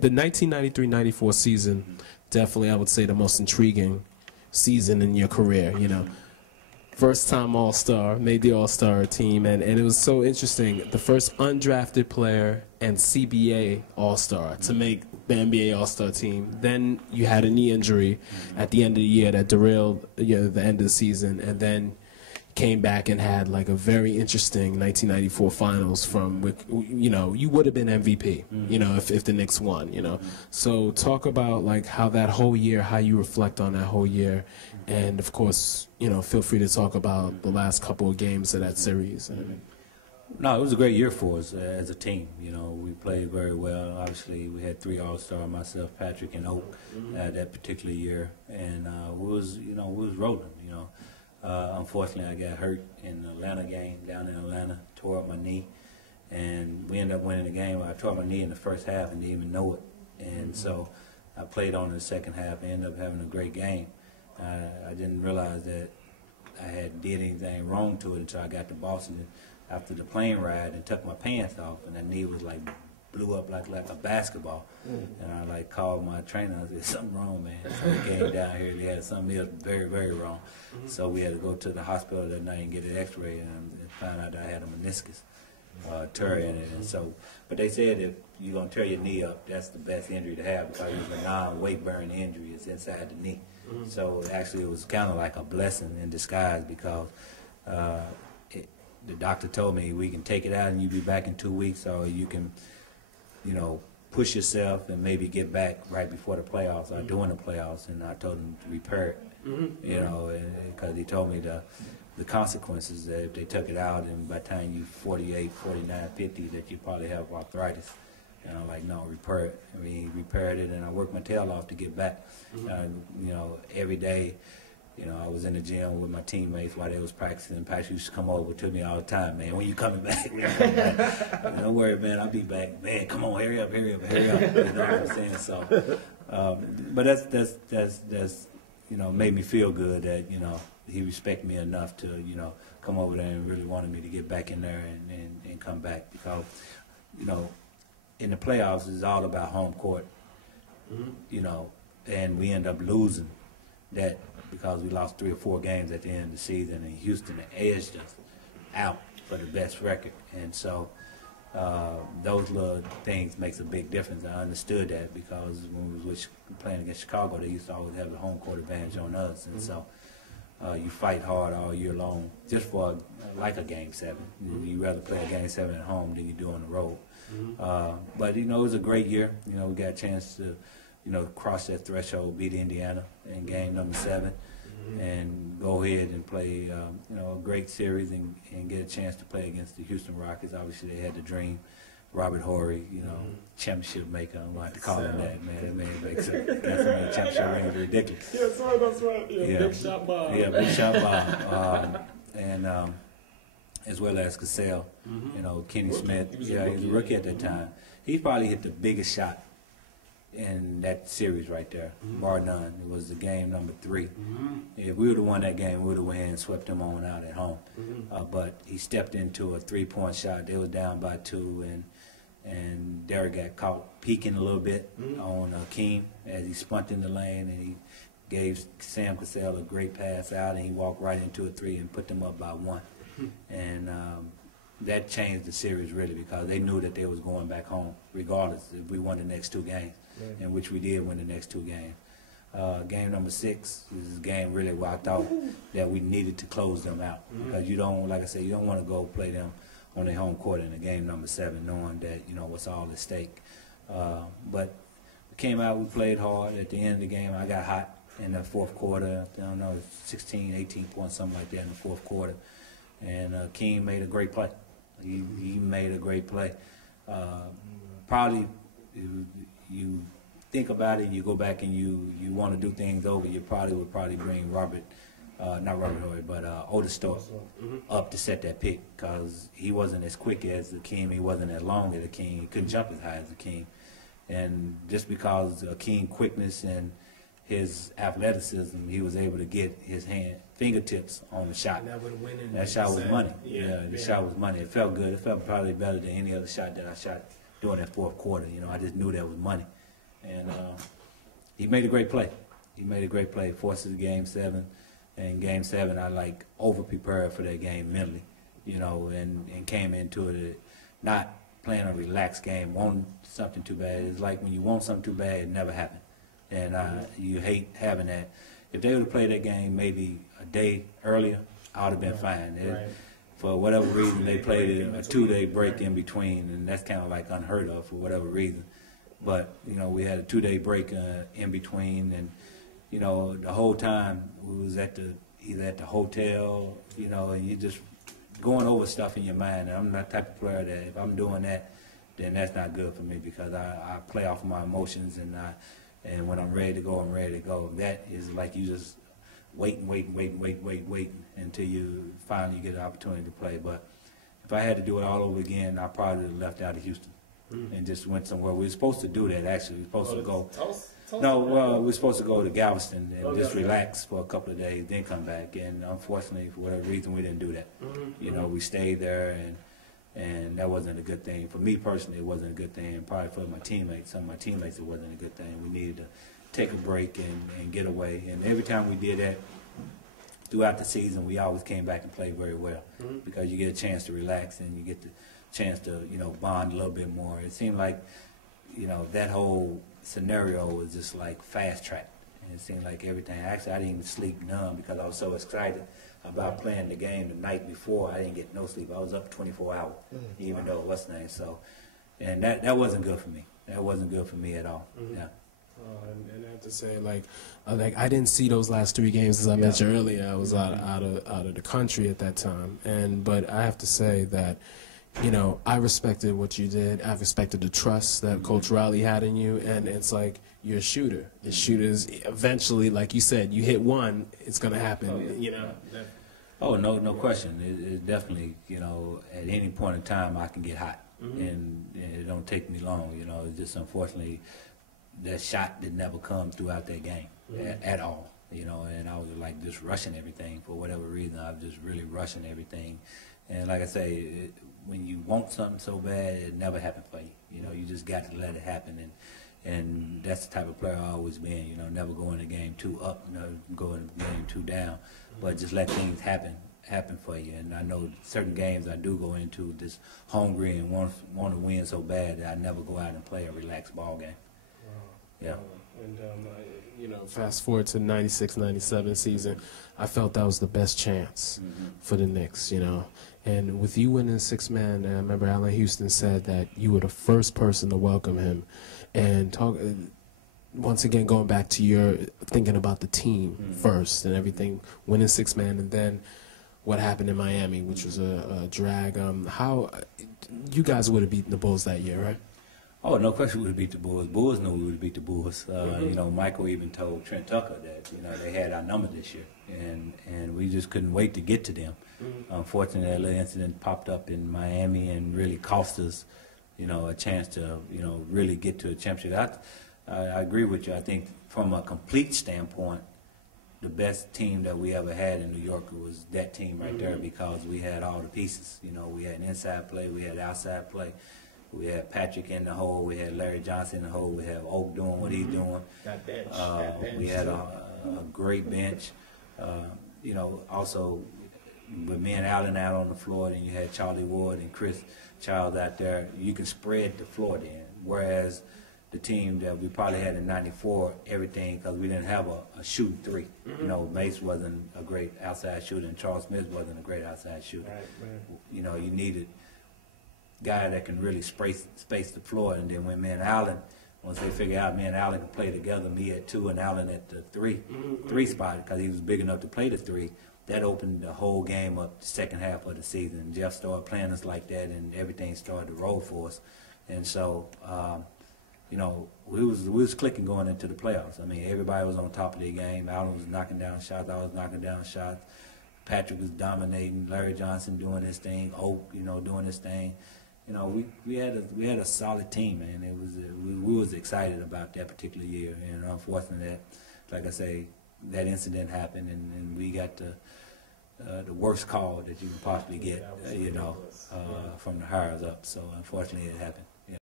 The 1993-94 season, definitely I would say the most intriguing season in your career, you know. First time All-Star, made the All-Star team, and it was so interesting. The first undrafted player and CBA All-Star to make the NBA All-Star team. Then you had a knee injury at the end of the year that derailed the end of the season, and then came back and had like a very interesting 1994 finals from, you know, you would have been MVP, you know, if the Knicks won, you know. So talk about like how that whole year, how you reflect on that whole year, and of course, you know, feel free to talk about the last couple of games of that series. No, it was a great year for us as a team. You know, we played very well. Obviously, we had 3 All-Stars, myself, Patrick, and Oak that particular year, and we was rolling. You know. Unfortunately, I got hurt in the Atlanta game down in Atlanta, tore up my knee, and we ended up winning the game. I tore my knee in the first half and didn't even know it, and so I played on in the second half and ended up having a great game. I didn't realize that I had did anything wrong to it until I got to Boston after the plane ride and took my pants off, and that knee was like blew up like a basketball. And I like called my trainer. I said, something wrong, man. So we came down here. They had something else very, very wrong. So we had to go to the hospital that night and get an X-ray and found out I had a meniscus tear in it. And so, but they said if you're gonna tear your knee up, that's the best injury to have because it's a non-weight-bearing injury. It's inside the knee. So actually, it was kind of like a blessing in disguise because the doctor told me we can take it out and you be back in 2 weeks, or you can, you know, push yourself and maybe get back right before the playoffs or during the playoffs. And I told him to repair it, you know, because he told me the consequences that if they took it out and by the time you 48, 49, 50, that you probably have arthritis. And I'm like, no, repair it. I mean, he repaired it, and I worked my tail off to get back. You know, every day, you know, I was in the gym with my teammates while they was practicing. Patrick used to come over to me all the time, man, when you coming back? Don't worry, man, I'll be back. Man, come on, hurry up, hurry up, hurry up. You know what I'm saying? So, but that's you know, made me feel good that, you know, he respected me enough to, you know, come over there and really wanted me to get back in there and come back because, you know, in the playoffs, it's all about home court, you know, and we end up losing that because we lost 3 or 4 games at the end of the season, and Houston edged us out for the best record. And so those little things makes a big difference. I understood that because when we was playing against Chicago, they used to always have the home court advantage on us. And so you fight hard all year long just for like a Game 7. You rather play a Game 7 at home than you do on the road. But, you know, it was a great year. You know, we got a chance to, you know, cross that threshold, beat Indiana in game number 7, and go ahead and play, you know, a great series and get a chance to play against the Houston Rockets. Obviously, they had the dream. Robert Horry, you know, championship maker. I'm going to call him that, man. That man makes it. That's a championship ring is ridiculous. Yeah, sorry, that's right. Yeah, big shot Bob. Yeah, big shot Bob. And as well as Cassell, you know, Kenny Smith. He was a rookie at that time. He probably hit the biggest shot in that series right there, bar none. It was the game number 3. If we would have won that game, we would have went ahead and swept them on out at home. But he stepped into a 3-point shot. They were down by 2, and Derek got caught peeking a little bit on Keem as he spunted in the lane, and he gave Sam Cassell a great pass out, and he walked right into a 3 and put them up by 1. And that changed the series really because they knew that they was going back home regardless if we won the next 2 games, in which we did win the next 2 games. Game number 6 is a game really where I thought that we needed to close them out because you don't, like I said, you don't want to go play them on their home court in a game number 7 knowing that, you know, what's all at stake. But we came out, we played hard. At the end of the game, I got hot in the 4th quarter. I don't know, 16, 18 points, something like that in the 4th quarter. And Keem made a great play. He made a great play. Probably, you think about it, you go back and you want to do things over, you would probably bring Robert, not Robert Horry, but Otis Thorpe up to set that pick because he wasn't as quick as Akeem, he wasn't as long as Akeem, he couldn't jump as high as Akeem. And just because of Akeem's quickness and his athleticism, he was able to get his fingertips on the shot. That shot was money. Yeah, the shot was money. It felt good. It felt probably better than any other shot that I shot during that 4th quarter. You know, I just knew that was money. and he made a great play. He made a great play, forces Game 7. And Game 7, I like over-prepared for that game mentally, you know, and came into it not playing a relaxed game, wanting something too bad. It's like when you want something too bad, it never happened. And you hate having that. If they would have played that game maybe a day earlier, I would have been fine. For whatever reason, they played it a 2-day break in between, and that's kind of like unheard of for whatever reason. But, you know, we had a 2-day break in between, and you know, the whole time we was either at the hotel, you know, and you just going over stuff in your mind. And I'm not the type of player that if I'm doing that, then that's not good for me, because I play off of my emotions, and when I'm ready to go, I'm ready to go. That is like you just waiting until you finally get an opportunity to play. But if I had to do it all over again, I probably would have left out of Houston and just went somewhere. We were supposed to do that, actually. We were supposed to go. No, well, we were supposed to go to Galveston and just relax for a couple of days, then come back. And unfortunately, for whatever reason, we didn't do that. You know, we stayed there, and that wasn't a good thing. For me personally, it wasn't a good thing. Probably for my teammates, some of my teammates, it wasn't a good thing. We needed to take a break and get away. And every time we did that throughout the season, we always came back and played very well, because you get a chance to relax and you get the chance to, you know, bond a little bit more. It seemed like, you know, that whole scenario was just like fast track, and it seemed like everything. Actually, I didn't even sleep none, because I was so excited about playing the game the night before. I didn't get no sleep. I was up 24 hours, even though what's the name. So, and that wasn't good for me. That wasn't good for me at all. Yeah. And I have to say, like I didn't see those last 3 games, as I mentioned earlier. I was out of the country at that time, but I have to say that, you know, I respected what you did. I respected the trust that Coach Riley had in you, and it's like you're a shooter. The shooters eventually, like you said, you hit one, it's gonna happen. You know. Oh, no question. It definitely, you know, at any point in time I can get hot, and it don't take me long. You know, it's just unfortunately that shot did never come throughout that game at all. You know, and I was like just rushing everything for whatever reason. I was just really rushing everything, and like I say, when you want something so bad, it never happened for you. You know, you just got to let it happen, and that's the type of player I always been. You know, never go in the game too up, never go in the game too down, but just let things happen for you. And I know certain games I do go into just hungry and want to win so bad that I never go out and play a relaxed ball game. Yeah. And, you know, fast forward to the 96-97 season, I felt that was the best chance for the Knicks, you know. And with you winning 6-man, I remember Allen Houston said that you were the first person to welcome him. And once again, going back to your thinking about the team first and everything, winning 6-man, and then what happened in Miami, which was a drag. How you guys would have beaten the Bulls that year, right? Oh, no question we would have beat the Bulls. Bulls knew we would have beat the Bulls. You know, Michael even told Trent Tucker that, you know, they had our number this year, and we just couldn't wait to get to them. Unfortunately, that little incident popped up in Miami and really cost us, you know, a chance to, you know, really get to a championship. I agree with you. I think from a complete standpoint, the best team that we ever had in New York was that team right there, because we had all the pieces. You know, we had inside play, we had outside play. We had Patrick in the hole. We had Larry Johnson in the hole. We had Oak doing what he's doing. That bench. We had a great bench. You know, also with me and Allen out on the floor, and you had Charlie Ward and Chris Childs out there. You can spread the floor then. Whereas the team that we probably had in '94, everything, because we didn't have a shooting 3. You know, Mace wasn't a great outside shooter, and Charles Smith wasn't a great outside shooter. You know, you needed guy that can really space the floor. And then when me and Allen, once they figure out me and Allen can play together, me at 2 and Allen at the 3 spot, because he was big enough to play the 3, that opened the whole game up the second half of the season. And Jeff started playing us like that, and everything started to roll for us. And so, you know, we was clicking going into the playoffs. I mean, everybody was on top of their game. Allen was knocking down shots. I was knocking down shots. Patrick was dominating. Larry Johnson doing his thing. Oak, you know, doing his thing. You know, we had a solid team, man. It was we was excited about that particular year, and unfortunately, that, like I say, that incident happened, and we got the worst call that you can possibly get, you know, from the higher up. So unfortunately, it happened.